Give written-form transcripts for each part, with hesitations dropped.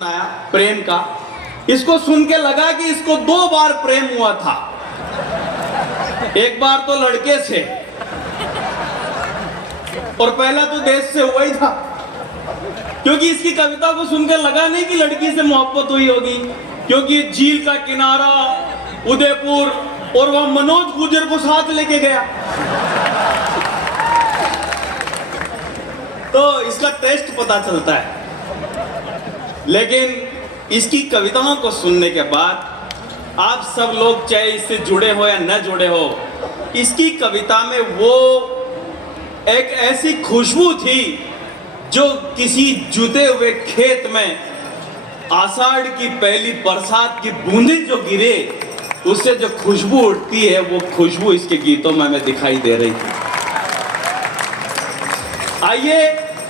आया प्रेम का। इसको सुन के लगा कि इसको 2 बार प्रेम हुआ था। एक बार तो लड़के से और पहला तो देश से हुआ ही था, क्योंकि इसकी कविता को सुनकर लगा नहीं कि लड़की से मोहब्बत हुई होगी, क्योंकि झील का किनारा उदयपुर और वह मनोज गुजर को साथ लेके गया। तो इसका टेस्ट पता चलता है। लेकिन इसकी कविताओं को सुनने के बाद आप सब लोग चाहे इससे जुड़े हो या न जुड़े हो, इसकी कविता में वो एक ऐसी खुशबू थी जो किसी जुते हुए खेत में आषाढ़ की पहली बरसात की बूंदें जो गिरे उससे जो खुशबू उठती है, वो खुशबू इसके गीतों में हमें दिखाई दे रही थी। आइए,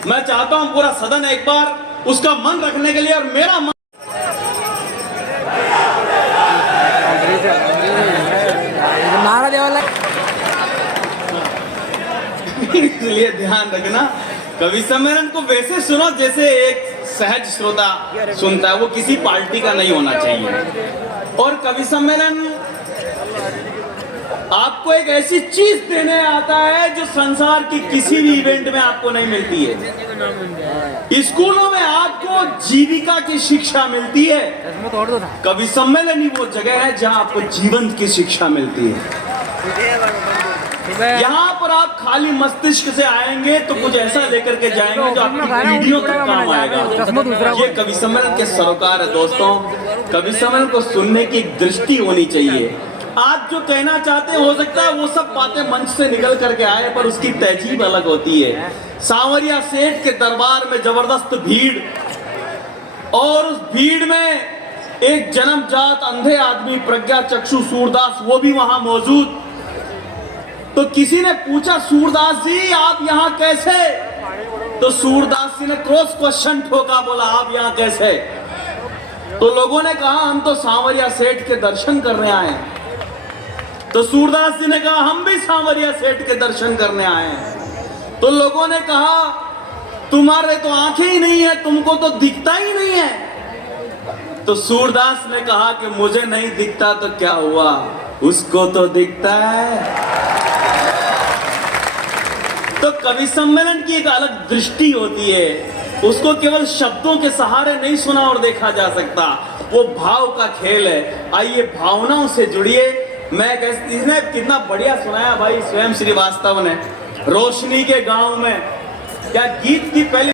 मैं चाहता हूं पूरा सदन एक बार उसका मन रखने के लिए और मेरा मन इसलिए ध्यान रखना, कवि सम्मेलन को वैसे सुनो जैसे एक सहज श्रोता सुनता है, वो किसी पार्टी का नहीं होना चाहिए। और कवि सम्मेलन आपको एक ऐसी चीज देने आता है जो संसार की किसी भी इवेंट में आपको नहीं मिलती है। स्कूलों में आपको जीविका की शिक्षा मिलती है, कवि सम्मेलन ही वो जगह है जहां आपको जीवन की शिक्षा मिलती है। यहाँ पर आप खाली मस्तिष्क से आएंगे तो कुछ ऐसा लेकर के जाएंगे जो आपकी पीढ़ियों तक काम आएगा। ये कवि सम्मेलन के सरोकार है दोस्तों। कवि सम्मेलन को सुनने की एक दृष्टि होनी चाहिए। आज जो कहना चाहते हो सकता है वो सब बातें मंच से निकल करके आए, पर उसकी तहजीब अलग होती है। सांवरिया सेठ के दरबार में जबरदस्त भीड़, और उस भीड़ में एक जन्मजात अंधे आदमी प्रज्ञा चक्षु सूरदास वो भी वहां मौजूद। तो किसी ने पूछा, सूरदास जी आप यहाँ कैसे? तो सूरदास जी ने क्रॉस क्वेश्चन ठोका, बोला आप यहाँ कैसे? तो लोगों ने कहा हम तो सांवरिया सेठ के दर्शन करने आए हैं। तो सूरदास जी ने कहा हम भी सांवरिया सेठ के दर्शन करने आए हैं। तो लोगों ने कहा तुम्हारे तो आंखें ही नहीं है, तुमको तो दिखता ही नहीं है। तो सूरदास ने कहा कि मुझे नहीं दिखता तो क्या हुआ, उसको तो दिखता है। तो कवि सम्मेलन की एक अलग दृष्टि होती है, उसको केवल शब्दों के सहारे नहीं सुना और देखा जा सकता, वो भाव का खेल है। आइए भावनाओं से जुड़िए। इसने कितना बढ़िया सुनाया भाई स्वयं श्रीवास्तव ने, रोशनी के गांव में। क्या गीत की पहली